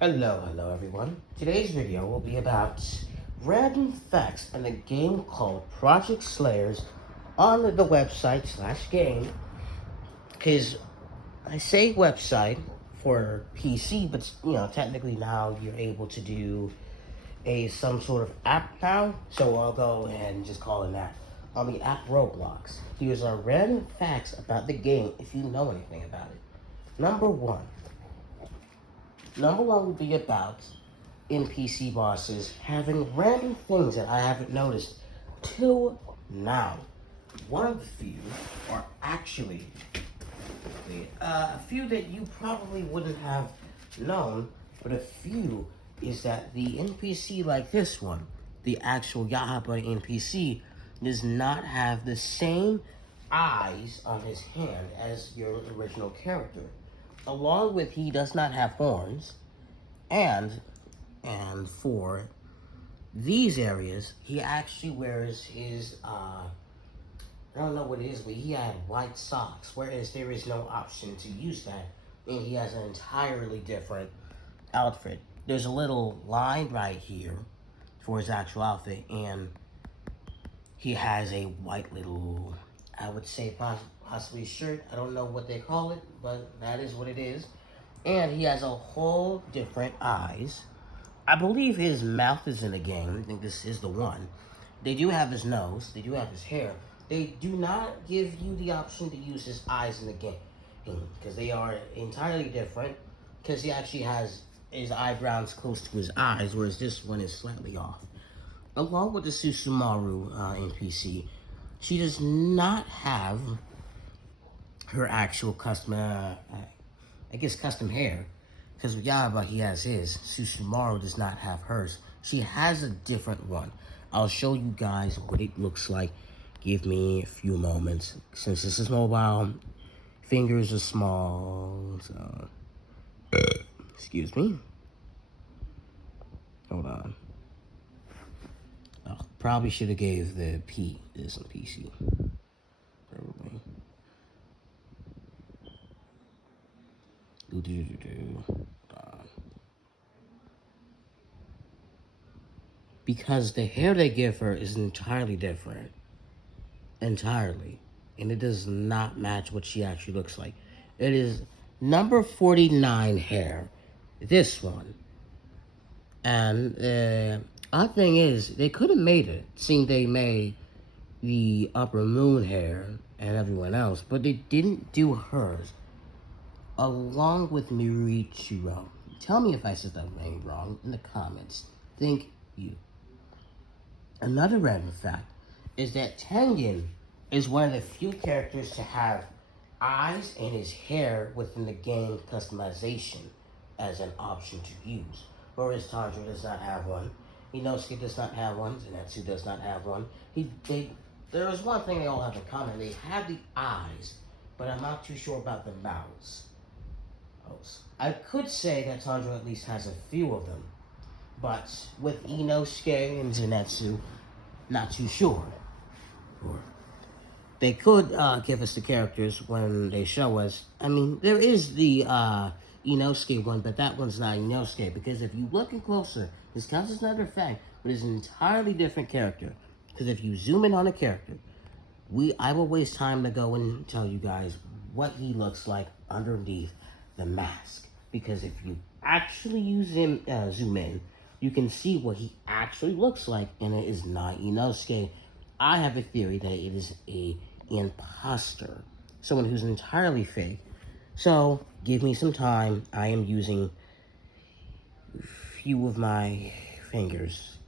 Hello everyone. Today's video will be about random facts in a game called Project Slayers on the website slash game. Because I say website for PC, but technically now you're able to do some sort of app now. So I'll go ahead and just call it that. On the app Roblox. Here's our random facts about the game if you know anything about it. Number one. Number one would be about NPC bosses having random things that I haven't noticed till now. One of the few are actually a few that you probably wouldn't have known, but a few is that the NPC like this one, the actual Yahaba NPC, does not have the same eyes on his hand as your original character. Along with he does not have horns, and for these areas, he actually wears his, I don't know what it is, but he had white socks, whereas there is no option to use that, and he has an entirely different outfit. There's a little line right here for his actual outfit, and he has a white little, I would say possibly shirt. I don't know what they call it, but that is what it is. And he has a whole different eyes. I believe his mouth is in the game. I think this is the one. They do have his nose. They do have his hair. They do not give you the option to use his eyes in the game because they are entirely different. Because he actually has his eyebrows close to his eyes, whereas this one is slightly off. Along with the Susumaru NPC, she does not have her actual custom, I guess, custom hair. Because with Yaba, he has his. Susumaru does not have hers. She has a different one. I'll show you guys what it looks like. Give me a few moments. Since this is mobile, fingers are small, so... Excuse me. Hold on. Oh, probably should have gave the P this on PC. Probably. Because the hair they give her is entirely different. Entirely. And it does not match what she actually looks like. It is number 49 hair. This one. And the odd thing is, they could have made it, seeing they made the Upper Moon hair and everyone else, but they didn't do hers. Along with Mirichiro. Tell me if I said that name wrong in the comments. Thank you. Another random fact is that Tengen is one of the few characters to have eyes and his hair within the game customization as an option to use. Whereas Tanjiro does not have one. Inosuke does not have one. Zenitsu does not have one. There is one thing they all have in common. They have the eyes, but I'm not too sure about the mouths. I could say that Tanjiro at least has a few of them, but with Inosuke and Zenitsu, not too sure. They could give us the characters when they show us. I mean, there is the Inosuke one, but that one's not Inosuke, because if you look closer, this counts as another fact, but it's an entirely different character. Because if you zoom in on a character, I will waste time to go and tell you guys what he looks like underneath the mask. Because if you actually zoom in, you can see what he actually looks like, and it is not Inosuke. I have a theory that it is a imposter, someone who's entirely fake. So give me some time. I am using a few of my fingers.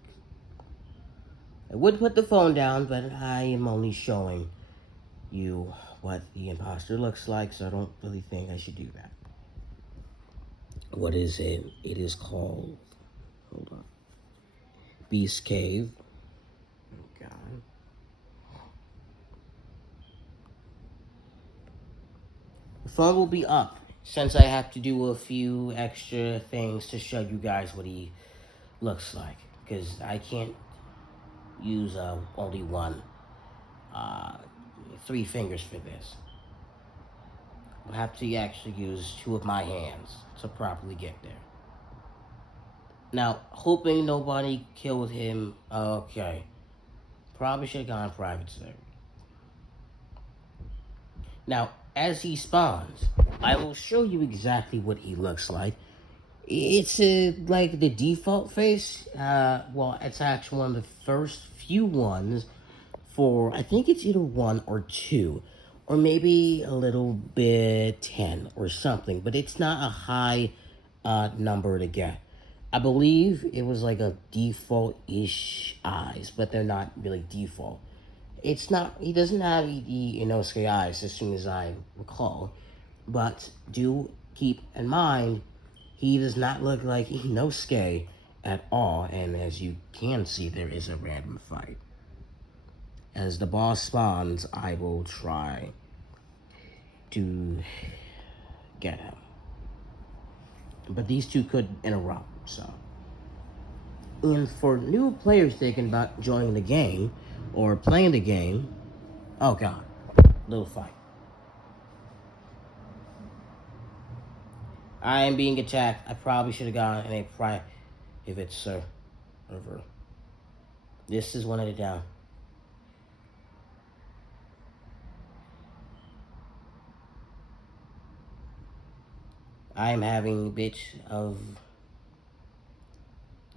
I would put the phone down, but I am only showing you what the imposter looks like, so I don't really think I should do that. What is it? It is called, hold on, Beast Cave. Oh God. The phone will be up since I have to do a few extra things to show you guys what he looks like, because I can't use only one, uh, 3 fingers for this. I'll have to actually use 2 of my hands to properly get there. Now, hoping nobody killed him. Okay. Probably should have gone private server. Now, as he spawns, I will show you exactly what he looks like. It's like the default face. Well, it's actually one of the first few ones for, I think it's either 1 or 2, or maybe a little bit 10 or something, but it's not a high number to get. I believe it was like a default-ish eyes, but they're not really default. It's not, he doesn't have the Inosuke eyes as soon as I recall, but do keep in mind, he does not look like Inosuke at all, and as you can see, there is a random fight. As the boss spawns, I will try to get him. But these two could interrupt, so. And for new players thinking about joining the game, or playing the game, oh god, little fight. I am being attacked. I probably should have gone in a private server. This is one of the down. I am having a bit of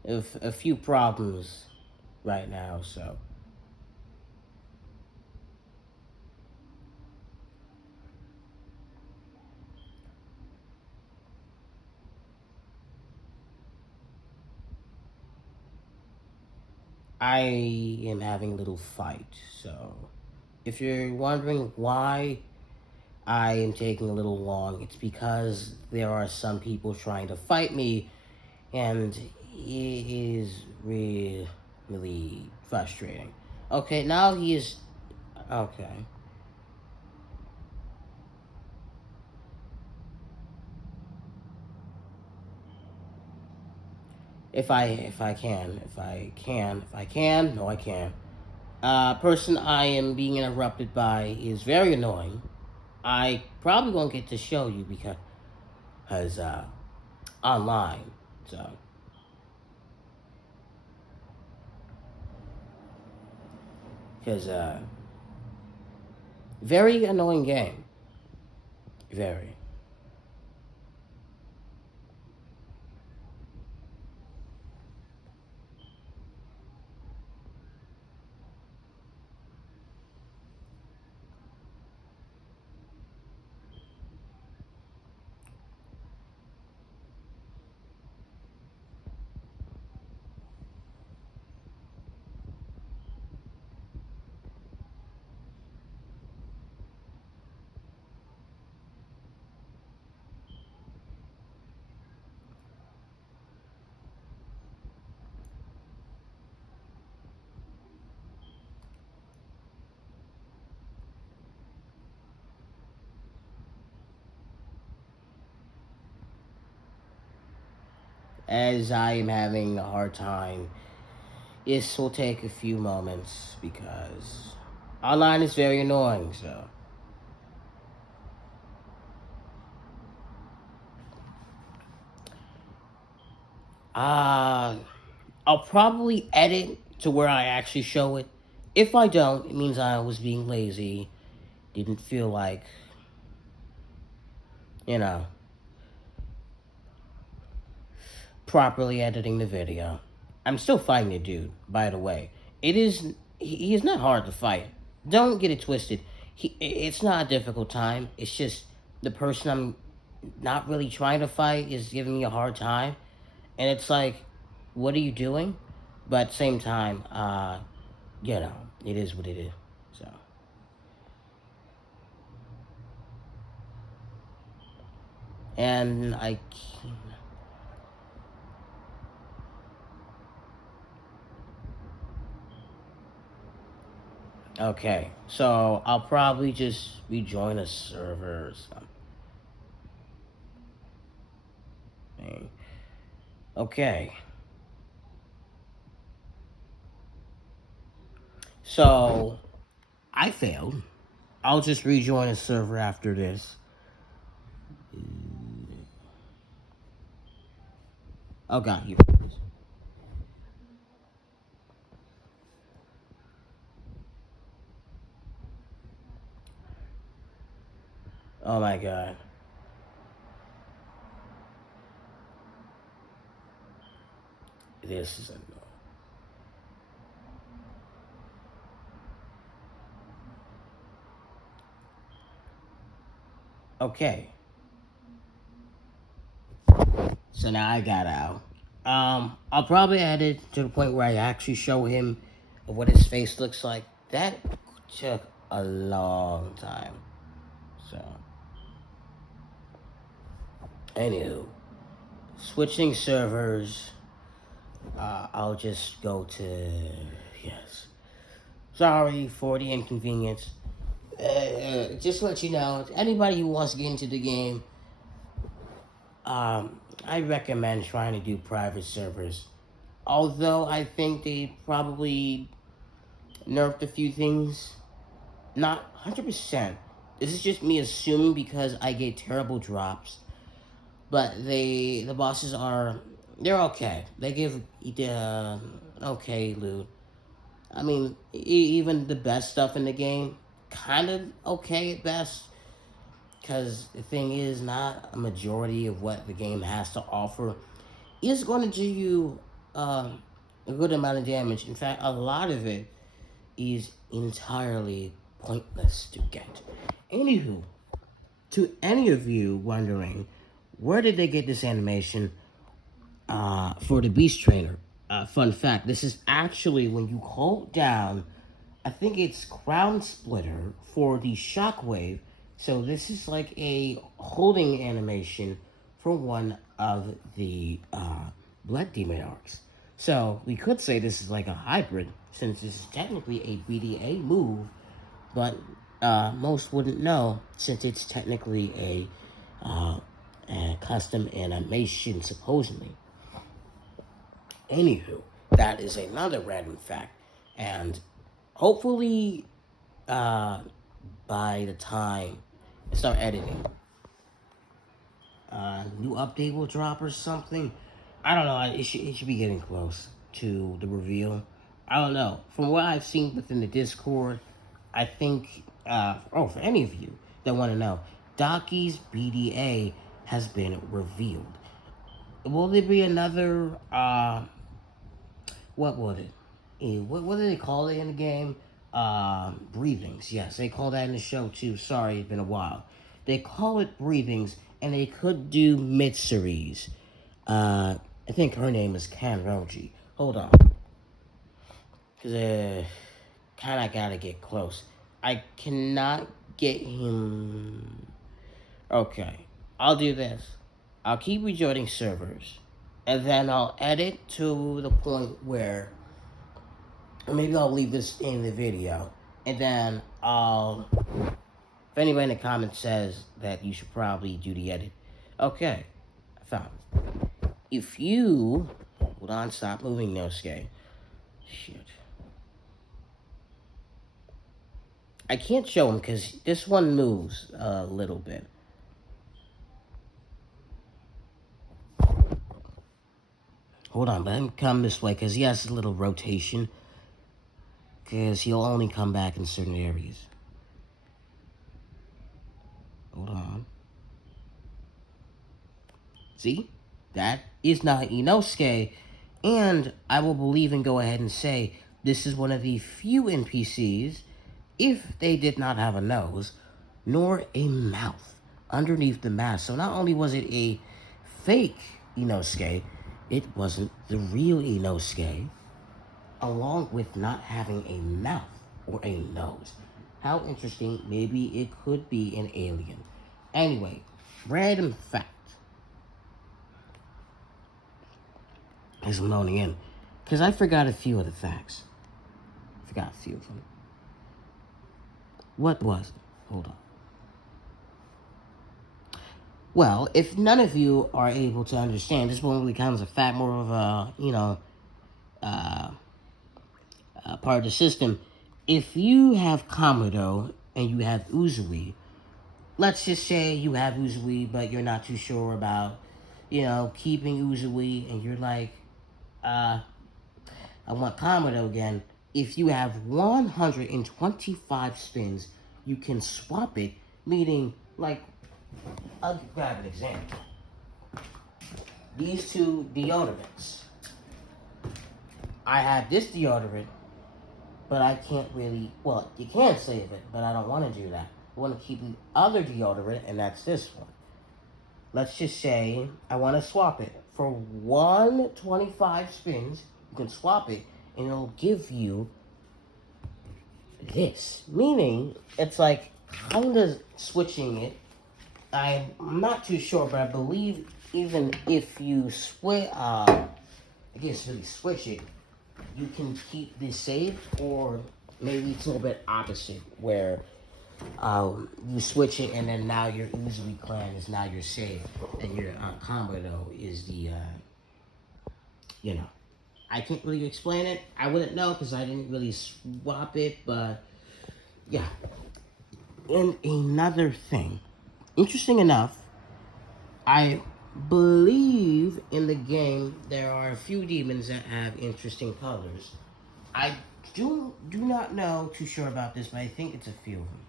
a few problems right now, so. I am having a little fight, so. If you're wondering why I am taking a little long, it's because there are some people trying to fight me, and it is really frustrating. Okay, now he is. Okay. If I can, no, I can. Person I am being interrupted by is very annoying. I probably won't get to show you because online, so because very annoying game, very. As I am having a hard time, this will take a few moments because online is very annoying. So, uh, I'll probably edit to where I actually show it. If I don't, it means I was being lazy, didn't feel like, you know, properly editing the video. I'm still fighting the dude, by the way. It is, he is not hard to fight. Don't get it twisted. It's not a difficult time. It's just the person I'm not really trying to fight is giving me a hard time. And it's like, what are you doing? But at the same time, you know, it is what it is. So. And I can't. Okay, so I'll probably just rejoin a server or something. Okay. So I failed. I'll just rejoin a server after this. Oh god, here. Oh my god. This is annoying. Okay. So now I got out. I'll probably add it to the point where I actually show him what his face looks like. That took a long time. So, anywho, switching servers. I'll just go to yes. Sorry for the inconvenience. Just to let you know, anybody who wants to get into the game, I recommend trying to do private servers. Although I think they probably nerfed a few things. Not 100%. This is just me assuming because I get terrible drops. But the bosses they're okay. They give okay loot. I mean, even the best stuff in the game, kind of okay at best. Because the thing is, not a majority of what the game has to offer is going to give you a good amount of damage. In fact, a lot of it is entirely pointless to get. Anywho, to any of you wondering, where did they get this animation for the Beast Trainer? Fun fact, this is actually when you hold down, I think it's Crown Splitter for the Shockwave. So this is like a holding animation for one of the Blood Demon arcs. So we could say this is like a hybrid, since this is technically a BDA move, but most wouldn't know since it's technically a custom animation, supposedly. Anywho, that is another random fact, and hopefully, by the time I start editing, new update will drop or something. I don't know. It should be getting close to the reveal. I don't know. From what I've seen within the Discord, I think. For any of you that want to know, Daki's BDA has been revealed. Will there be another? What was it? What do they call it in the game? Breathings. Yes, they call that in the show too. Sorry, it's been a while. They call it breathings, and they could do Mitsuris. I think her name is Kanroji. Hold on. Because, kind of gotta get close. I cannot get him. Okay, I'll do this. I'll keep rejoining servers, and then I'll edit to the point where, or maybe I'll leave this in the video, and then if anybody in the comments says that you should probably do the edit, okay, I found it. If you, hold on, stop moving, Nosuke. Shit. I can't show him because this one moves a little bit. Hold on, let him come this way because he has a little rotation. Because he'll only come back in certain areas. Hold on. See? That is not Inosuke. And I will believe and go ahead and say this is one of the few NPCs, if they did not have a nose, nor a mouth underneath the mask. So not only was it a fake Inosuke, it wasn't the real Inosuke, along with not having a mouth or a nose. How interesting. Maybe it could be an alien. Anyway, random fact. As I'm loading in. Because I forgot a few of the facts. Forgot a few of them. What was it? Hold on. Well, if none of you are able to understand, this won't really count as a fact, more of a, part of the system. If you have Kamado and you have Uzui, let's just say you have Uzui, but you're not too sure about keeping Uzui, and you're like, I want Kamado again. If you have 125 spins, you can swap it, meaning, like, I'll grab an example. These two deodorants. I have this deodorant, but I can't really, well, you can save it, but I don't want to do that. I want to keep the other deodorant, and that's this one. Let's just say I want to swap it. For 125 spins, you can swap it, and it'll give you this. Meaning, it's like kind of switching it. I'm not too sure, but I believe even if you I guess really switch it, you can keep this saved, or maybe it's a little bit opposite, where you switch it, and then now your Uzui clan is now your save, and your Kamado is the, I can't really explain it. I wouldn't know because I didn't really swap it, but yeah. And another thing, interesting enough, I believe in the game there are a few demons that have interesting colors. I do not know too sure about this, but I think it's a few of them.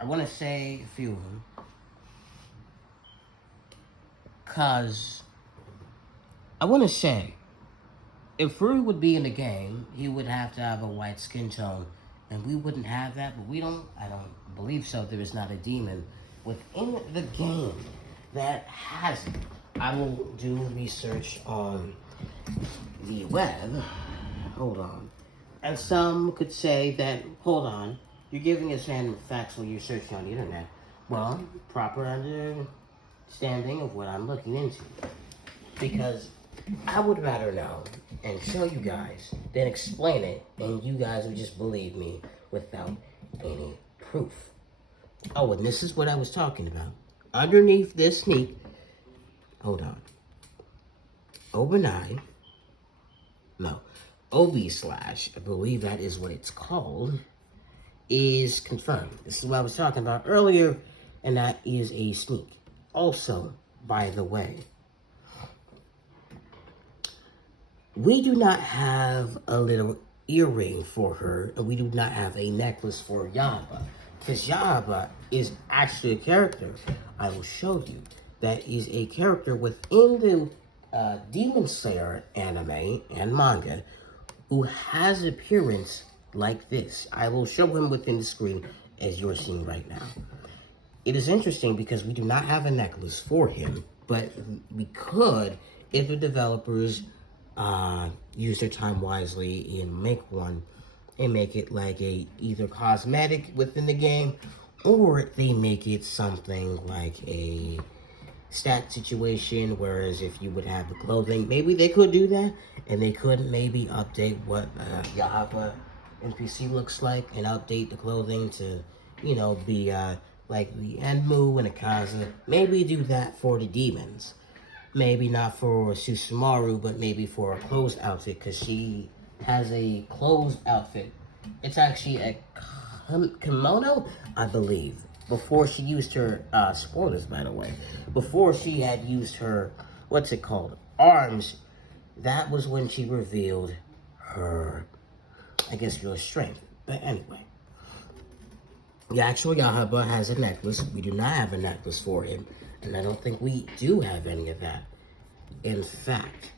I want to say a few of them, cause I want to say if Rui would be in the game, he would have to have a white skin tone, and we wouldn't have that. But I don't believe so. There is not a demon within the game that has it. I will do research on the web. Hold on. And some could say that, hold on, you're giving us random facts when you're searching on the internet. Well, proper understanding of what I'm looking into. Because I would rather know and show you guys than explain it, and you guys would just believe me without any proof. Oh, and this is what I was talking about. Underneath this sneak, hold on. OB slash, I believe that is what it's called, is confirmed. This is what I was talking about earlier, and that is a sneak. Also, by the way, we do not have a little earring for her, and we do not have a necklace for Yaba. Because Yaba is actually a character, I will show you, that is a character within the Demon Slayer anime and manga who has appearance like this. I will show him within the screen as you're seeing right now. It is interesting because we do not have a necklace for him, but we could if the developers use their time wisely and make one, and make it like a either cosmetic within the game, or they make it something like a stat situation, whereas if you would have the clothing, maybe they could do that, and they could maybe update what Yahapa NPC looks like, and update the clothing to, be like the Enmu and Akaza. Maybe do that for the demons. Maybe not for Susumaru, but maybe for a closed outfit, because she has a closed outfit. It's actually a kimono, I believe. Before she used her, spoilers by the way, before she had used her, what's it called, arms, that was when she revealed her, I guess, real strength. But anyway, the actual Yahaba has a necklace. We do not have a necklace for him, and I don't think we do have any of that. In fact,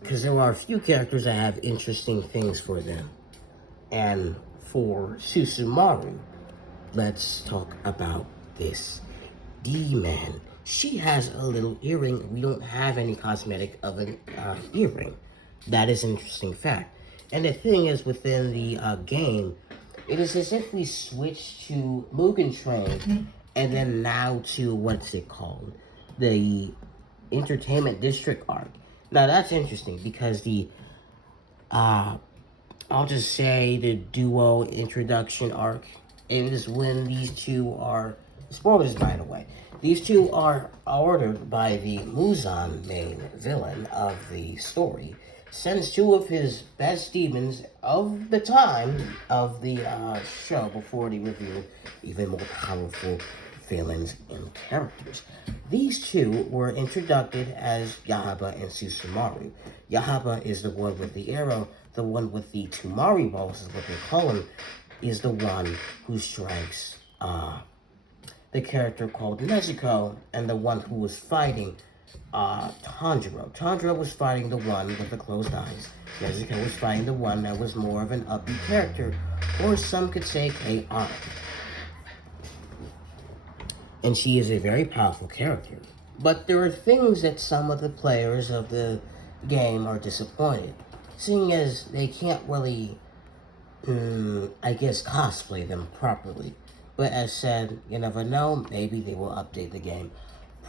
because there are a few characters that have interesting things for them. And for Susumaru, let's talk about this D-Man. She has a little earring. We don't have any cosmetic of an earring. That is an interesting fact. And the thing is, within the game, it is as if we switched to Mugen Train, and then now to, what's it called? The Entertainment District arc. Now that's interesting because the, I'll just say the duo introduction arc, it is when these two are, spoilers by the way, these two are ordered by the Muzan main villain of the story, sends two of his best demons of the time of the show before they reveal even more powerful villains and characters. These two were introduced as Yahaba and Susumaru. Yahaba is the one with the arrow, the one with the Tumari balls is what they call him, is the one who strikes the character called Nezuko, and the one who was fighting Tanjiro. Tanjiro was fighting the one with the closed eyes. Nezuko was fighting the one that was more of an upbeat character, or some could say chaotic. And she is a very powerful character. But there are things that some of the players of the game are disappointed, seeing as they can't really, I guess, cosplay them properly. But as said, you never know, maybe they will update the game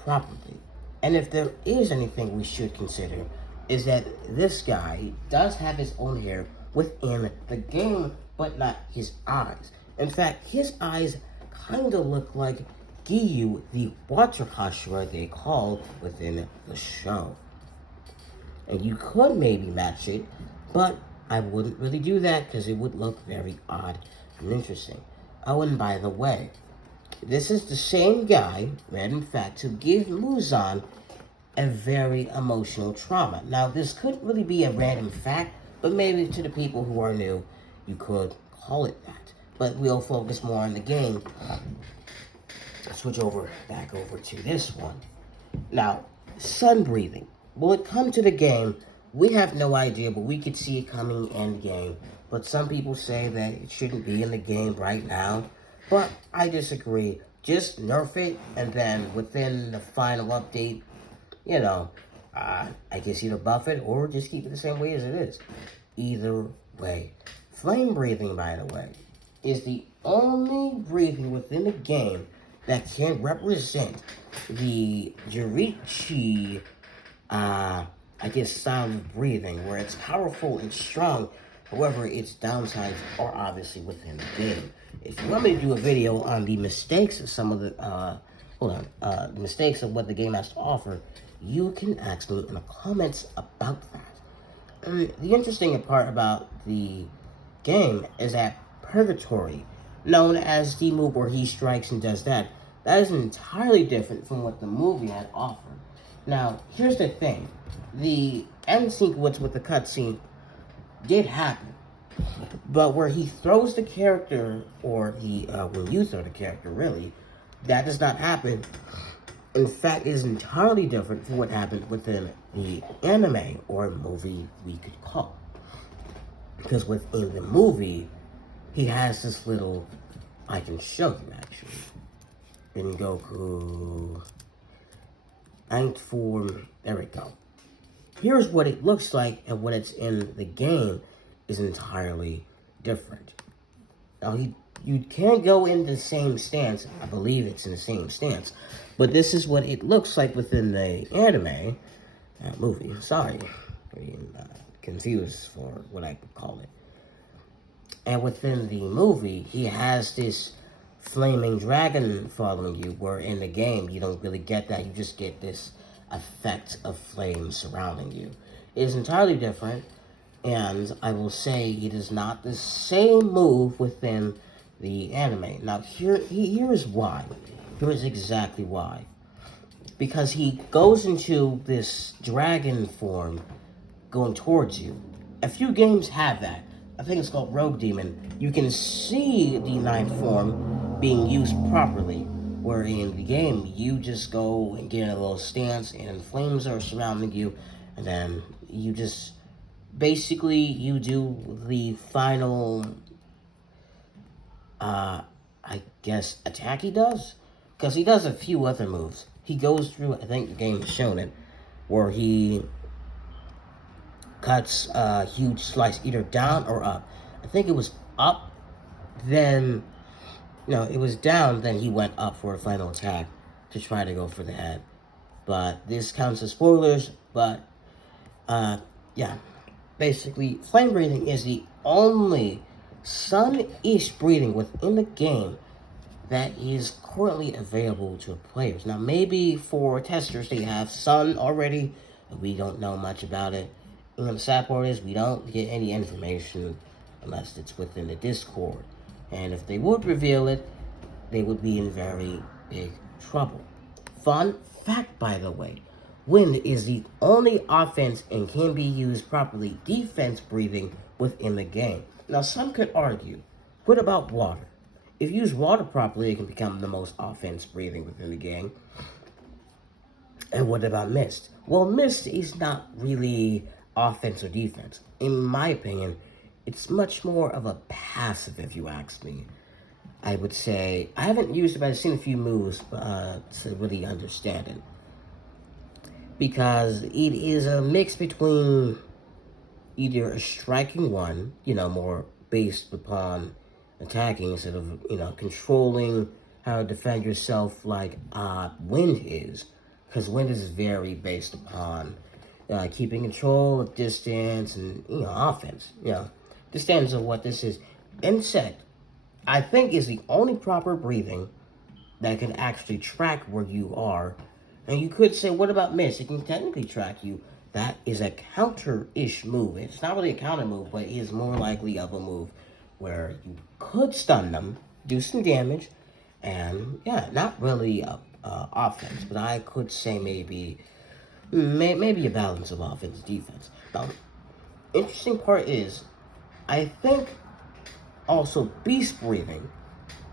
properly. And if there is anything we should consider, is that this guy does have his own hair within the game, but not his eyes. In fact, his eyes kind of look like Giyu, the water Hashira they call within the show. And you could maybe match it, but I wouldn't really do that because it would look very odd and interesting. Oh, and by the way, this is the same guy that, in fact, to give Muzan a very emotional trauma. Now, this could really be a random fact, but maybe to the people who are new, you could call it that. But we'll focus more on the game. Switch back over to this one. Now, sun breathing. Will it come to the game? We have no idea, but we could see it coming in game. But some people say that it shouldn't be in the game right now. But I disagree. Just nerf it, and then within the final update, I guess either buff it or just keep it the same way as it is. Either way. Flame breathing, by the way, is the only breathing within the game that can represent the Jirichi, style of breathing, where it's powerful and strong. However, its downsides are obviously within the game. If you want me to do a video on the mistakes of some of the, mistakes of what the game has to offer, you can ask me in the comments about that. The interesting part about the game is that Purgatory, known as the move where he strikes and does that, that is entirely different from what the movie had offered. Now, here's the thing. The end sequence with the cutscene did happen. But where he throws the character, or when you throw the character, really, that does not happen. In fact, it is entirely different from what happened within the anime, or movie we could call. Because within the movie, he has this little, I can show you actually. In Goku, Ankh form, there we go. Here's what it looks like, and what it's in the game is entirely different. Now, you can't go in the same stance. I believe it's in the same stance. But this is what it looks like within the anime, movie. Sorry, I'm confused for what I could call it. And within the movie, he has this flaming dragon following you, where in the game, you don't really get that. You just get this effect of flame surrounding you. It is entirely different, and I will say it is not the same move within the anime. Now, here is why. Here is exactly why. Because he goes into this dragon form going towards you. A few games have that. I think it's called Rogue Demon. You can see the ninth form being used properly, where in the game, you just go and get in a little stance, and flames are surrounding you, and then you just, basically, you do the final, attack he does? Because he does a few other moves. He goes through, I think the game has shown it, where he cuts a huge slice, either down or up. I think it was up, then, it was down, then he went up for a final attack to try to go for the head. But this counts as spoilers, but, basically, flame breathing is the only sun-ish breathing within the game that is currently available to players. Now, maybe for testers, they have sun already, but we don't know much about it. And the sad part is we don't get any information unless it's within the Discord. And if they would reveal it, they would be in very big trouble. Fun fact, by the way, wind is the only offense and can be used properly defense breathing within the game. Now, some could argue, what about water? If used water properly, it can become the most offense breathing within the game. And what about mist? Well, mist is not really offense or defense. In my opinion, it's much more of a passive, if you ask me. I would say I haven't used it, but I've seen a few moves to really understand it. Because it is a mix between either a striking one, more based upon attacking instead of, controlling how to defend yourself like wind is. Because wind is very based upon keeping control of distance and, offense. The standards of what this is. Insect, I think, is the only proper breathing that can actually track where you are. And you could say, what about Mist? It can technically track you. That is a counter-ish move. It's not really a counter move, but it is more likely of a move where you could stun them, do some damage, and yeah, not really offense, but I could say maybe a balance of offense defense. Now, interesting part is, I think also beast breathing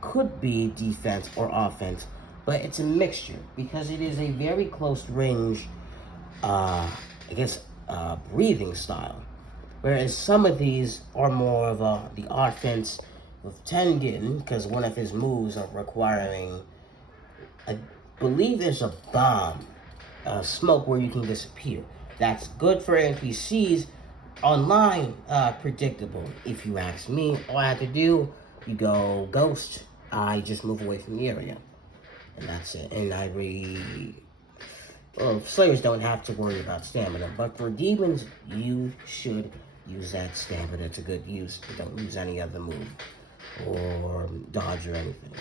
could be defense or offense, but it's a mixture because it is a very close range, breathing style. Whereas some of these are more of the offense with Tengen, because one of his moves are requiring, I believe there's a bomb, smoke where you can disappear. That's good for NPCs. Online, predictable, if you ask me. All I have to do, you go ghost, I just move away from the area. And that's it. And Slayers don't have to worry about stamina, but for demons, you should use that stamina to good use. Don't use any other move or dodge or anything.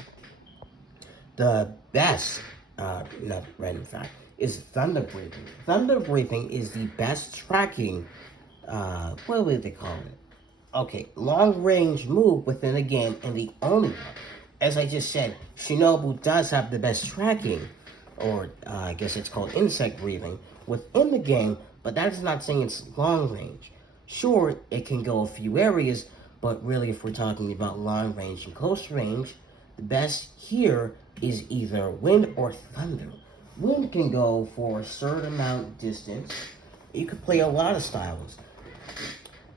The best, not random fact, is thunder breathing. Thunder breathing is the best tracking, what would they call it? Okay, long range move within the game, and the only one. As I just said, Shinobu does have the best tracking, or I guess it's called insect breathing, within the game, but that is not saying it's long range. Sure, it can go a few areas, but really if we're talking about long range and close range, the best here is either wind or thunder. Wind can go for a certain amount of distance. You could play a lot of styles,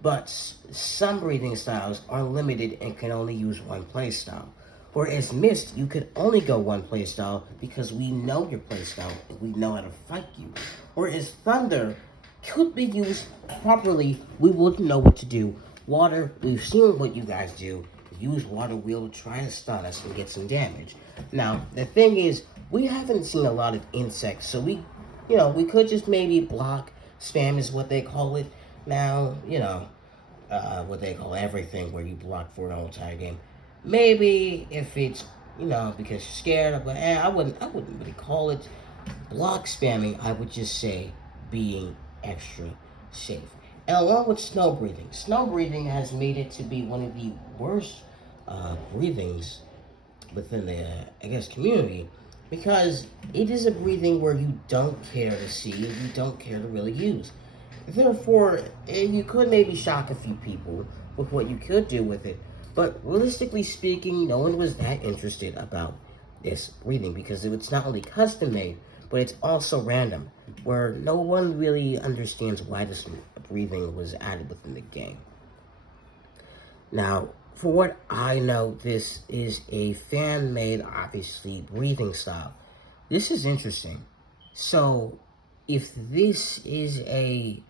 but some breathing styles are limited and can only use one playstyle. Whereas Mist, you could only go one playstyle because we know your playstyle and we know how to fight you. Whereas Thunder could be used properly, we wouldn't know what to do. Water, we've seen what you guys do. Use Water Wheel to try to stun us and get some damage. Now, the thing is, we haven't seen a lot of insects, so we could just maybe block. Spam is what they call it. Now, what they call everything where you block for the whole entire game. Maybe if it's, because you're scared, but I wouldn't really call it block spamming. I would just say being extra safe. And along with snow breathing has made it to be one of the worst breathings within the, community, because it is a breathing where you don't care to see and you don't care to really use. Therefore, you could maybe shock a few people with what you could do with it, but realistically speaking, no one was that interested about this breathing because it's not only custom made, but it's also random, where no one really understands why this breathing was added within the game. Now, for what I know, this is a fan-made, obviously, breathing style. This is interesting. So, if this is a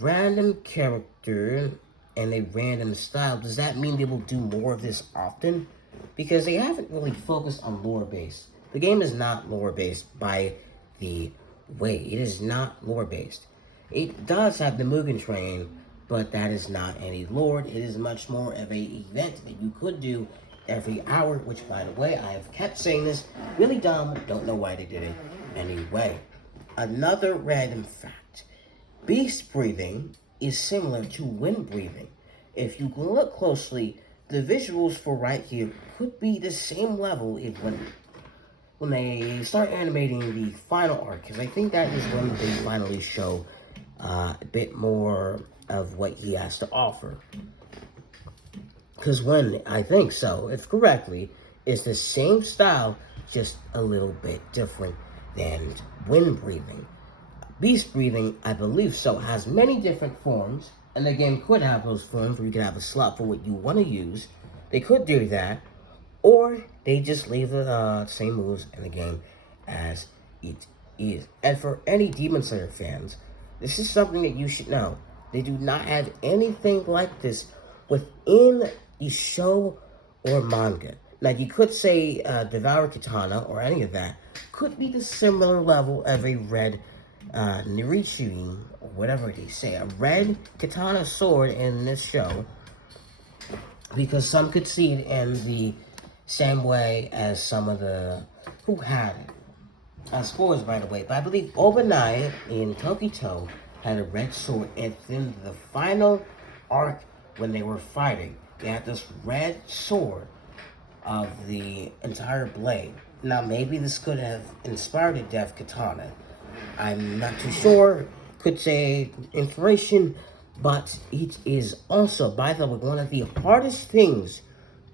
random character and a random style, does that mean they will do more of this often? Because they haven't really focused on lore-based. The game is not lore-based by the way. It is not lore-based. It does have the Mugen Train, but that is not any lore. It is much more of a event that you could do every hour, which, by the way, I have kept saying this. Really dumb. Don't know why they did it. Anyway, another random fact. Beast breathing is similar to wind breathing. If you look closely, the visuals for right here could be the same level if wind. when they start animating the final arc, because I think that is when they finally show a bit more of what he has to offer. Because when, I think so, if correctly, it's the same style, just a little bit different than wind breathing. Beast breathing, I believe so, has many different forms, and the game could have those forms where you could have a slot for what you want to use. They could do that, or they just leave the same moves in the game as it is. And for any Demon Slayer fans, this is something that you should know. They do not have anything like this within the show or manga. Now, you could say Devour Katana or any of that could be the similar level of a red Nirichi, or whatever they say, a red katana sword in this show, because some could see it in the same way as some of the who had it. Spoilers, by the way, but I believe Obanai in Tokito had a red sword, and then the final arc when they were fighting, they had this red sword of the entire blade. Now, maybe this could have inspired a Death Katana. I'm not too sure. Could say inspiration, but it is also, by the way, one of the hardest things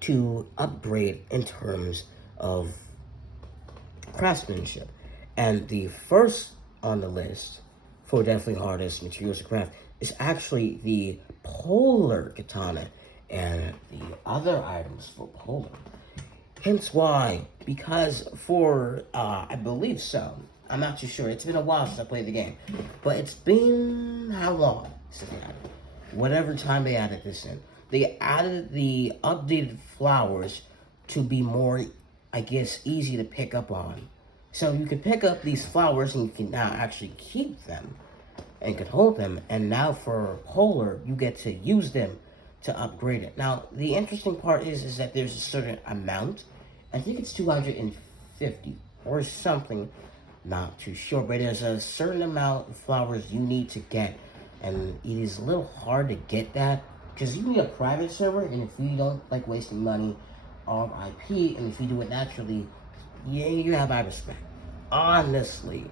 to upgrade in terms of craftsmanship. And the first on the list for definitely hardest materials to craft is actually the polar katana and the other items for polar. Hence why, because for, I believe so, I'm not too sure, it's been a while since I played the game, but it's been, how long since they added it? Whatever time they added this in. They added the updated flowers to be more, I guess, easy to pick up on. So you can pick up these flowers and you can now actually keep them and can hold them. And now for Polar, you get to use them to upgrade it. Now, the interesting part is that there's a certain amount. I think it's 250 or something. Not too sure, but there's a certain amount of flowers you need to get. And it is a little hard to get that because you need a private server, and if you don't like wasting money on IP, and if you do it naturally, yeah, you have my respect. Honestly,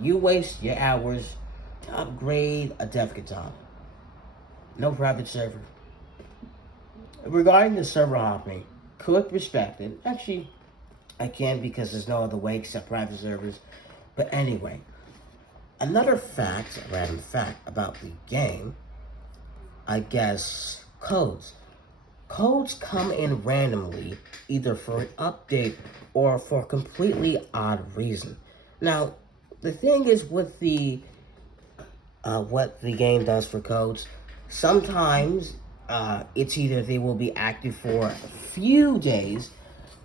you waste your hours to upgrade a Death Katana. No private server. Regarding the server hopping, could respect it. Actually, I can because there's no other way except private servers. But anyway, another fact, a random fact about the game, I guess, codes. Codes come in randomly, either for an update or for a completely odd reason. Now, the thing is with the what the game does for codes, sometimes it's either they will be active for a few days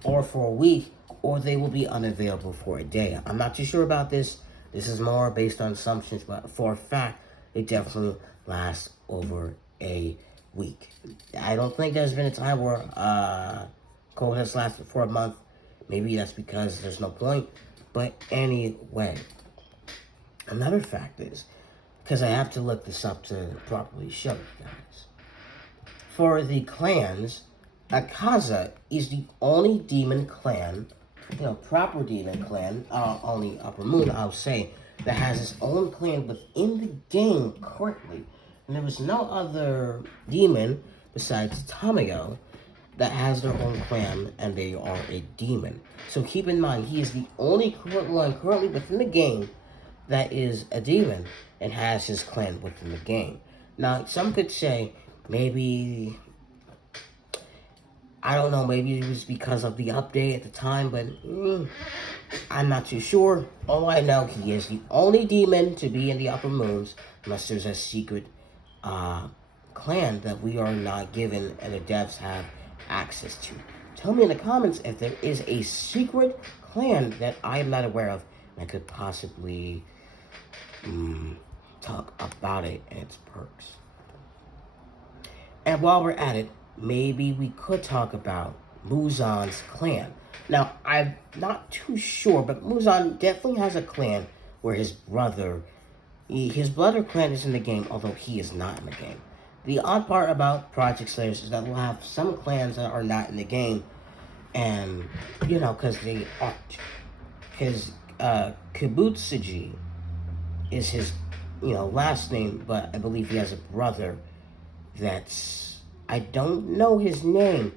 or for a week, or they will be unavailable for a day. I'm not too sure about this. This is more based on assumptions, but for a fact, it definitely lasts over a week. I don't think there's been a time where code has lasted for a month. Maybe that's because there's no point. But anyway, another fact is, because I have to look this up to properly show you guys. For the clans, Akaza is the only demon clan, proper demon clan, only Upper Moon, I'll say, that has its own clan within the game currently. And there was no other demon besides Tamayo that has their own clan, and they are a demon. So keep in mind, he is the only one currently within the game that is a demon and has his clan within the game. Now, some could say, maybe, I don't know, maybe it was because of the update at the time, but I'm not too sure. All I know, he is the only demon to be in the Upper Moons, unless there's a secret clan that we are not given and the devs have access to. Tell me in the comments if there is a secret clan that I am not aware of and I could possibly talk about it and its perks. And while we're at it, maybe we could talk about Muzan's clan. Now, I'm not too sure, but Muzan definitely has a clan where his brother clan is in the game, although he is not in the game. The odd part about Project Slayers is that we'll have some clans that are not in the game, and, because they aren't. because Kibutsuji is his, last name, but I believe he has a brother that's, I don't know his name,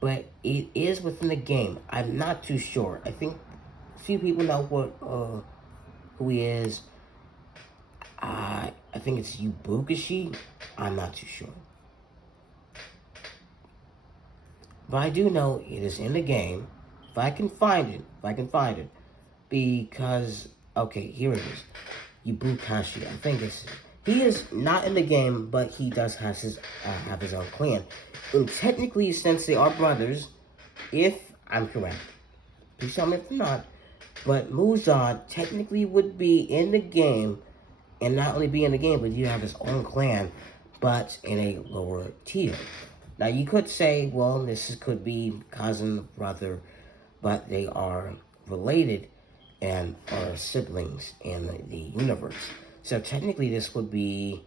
but it is within the game. I'm not too sure. I think a few people know who he is. I think it's Yubukashi. I'm not too sure. But I do know it is in the game. If I can find it. Because, okay, here it is. Yubukashi. I think he is not in the game, but he does have his own clan. And technically, since they are brothers, if I'm correct, please tell me if I'm not, but Muzan technically would be in the game, and not only be in the game, but you have his own clan, but in a lower tier. Now, you could say, well, could be cousin, brother, but they are related and are siblings in the universe. So, technically, this would be...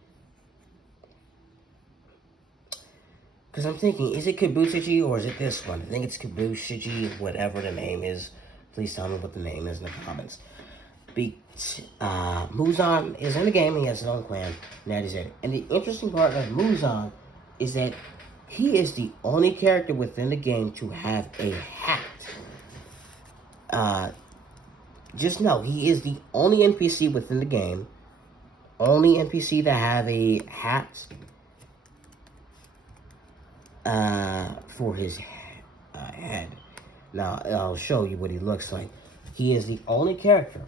Because I'm thinking, is it Kibutsuji or is it this one? I think it's Kibutsuji, whatever the name is. Please tell me what the name is in the comments. Muzan is in the game, he has his own clan, and that is it. And the interesting part of Muzan is that he is the only character within the game to have a hat. Just know, he is the only NPC within the game. Only NPC to have a hat for his head. Now, I'll show you what he looks like. He is the only character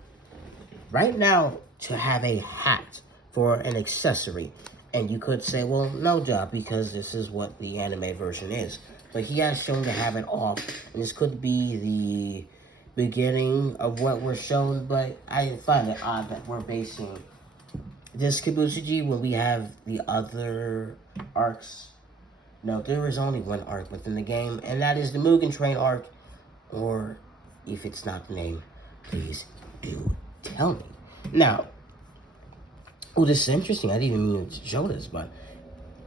right now to have a hat for an accessory. And you could say, well, no job, because this is what the anime version is. But he has shown to have it off, and this could be the beginning of what we're shown, but I find it odd that we're basing this Kibutsuji when we have the other arcs. No, there is only one arc within the game, and that is the Mugen Train arc, or if it's not the name, please do tell me. Now, this is interesting. I didn't even mean to show this, but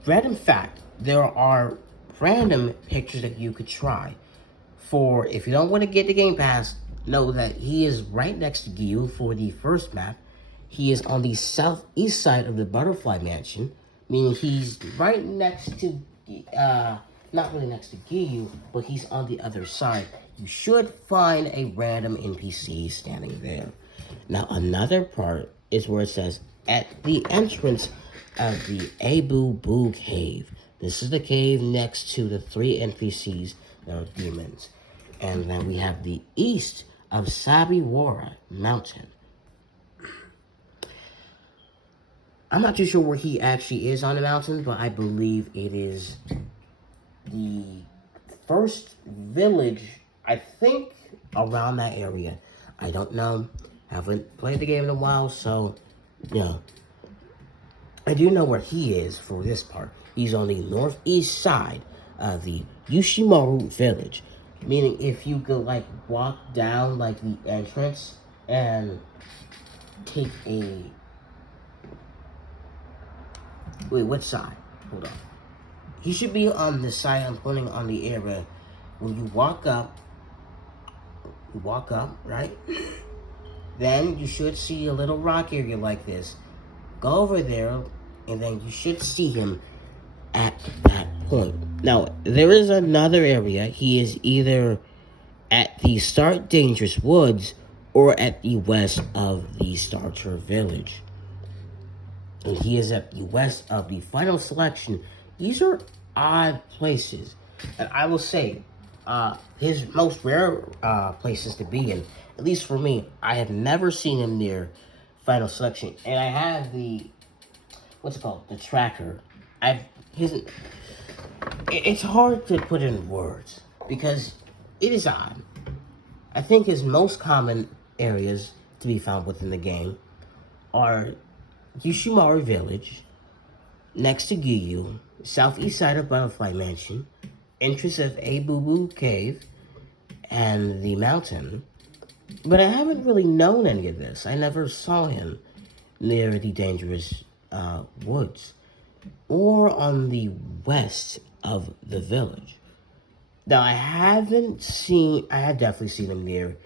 random fact, there are random pictures that you could try. For if you don't want to get the Game Pass, know that he is right next to Giyu for the first map. He is on the southeast side of the Butterfly Mansion, meaning he's right next to, not really next to Giyu, but he's on the other side. You should find a random NPC standing there. Now, another part is where it says, at the entrance of the Abu Bu Cave. This is the cave next to the 3 NPCs that are demons. And then we have the east of Sabiwara Mountain. I'm not too sure where he actually is on the mountain, but I believe it is the first village, I think, around that area. I don't know. Haven't played the game in a while, so, yeah. I do know where he is for this part. He's on the northeast side of the Yoshimaru village. Meaning, if you could, walk down, the entrance and take a... Wait, what side? Hold on. He should be on the side I'm pointing on the area. When you walk up, right? Then you should see a little rock area like this. Go over there, and then you should see him at that point. Now, there is another area. He is either at the Start Dangerous Woods or at the west of the Starter Village. And he is at the west of the Final Selection. These are odd places. And I will say, his most rare places to be in, at least for me, I have never seen him near Final Selection. And I have the, what's it called? The tracker. It's hard to put in words because it is odd. I think his most common areas to be found within the game are Yoshimaru Village, next to Giyu, southeast side of Butterfly Mansion, entrance of Abu Bu Cave, and the mountain. But I haven't really known any of this. I never saw him near the Dangerous Woods or on the west of the village. Now, I have definitely seen him near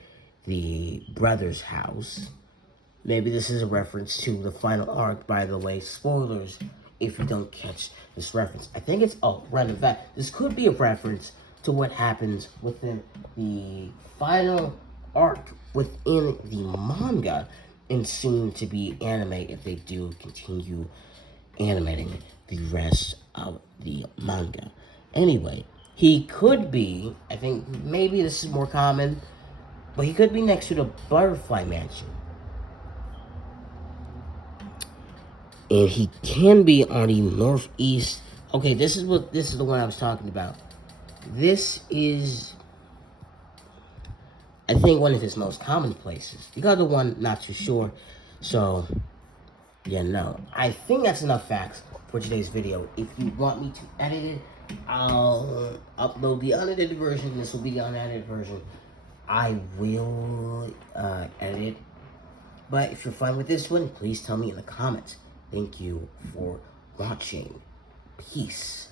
the brother's house. Maybe this is a reference to the final arc, by the way. Spoilers if you don't catch this reference. I think it's, oh, random fact. This could be a reference to what happens within the final arc within the manga and soon to be anime if they do continue animating the rest of the manga. Anyway, he could be, I think maybe this is more common, but he could be next to the Butterfly Mansion. And he can be on the northeast. Okay, this is the one I was talking about. This is, I think, one of his most common places. The other one, not too sure. So, yeah, no. I think that's enough facts for today's video. If you want me to edit it, I'll upload the unedited version. This will be the unedited version. I will edit it. But if you're fine with this one, please tell me in the comments. Thank you for watching. Peace.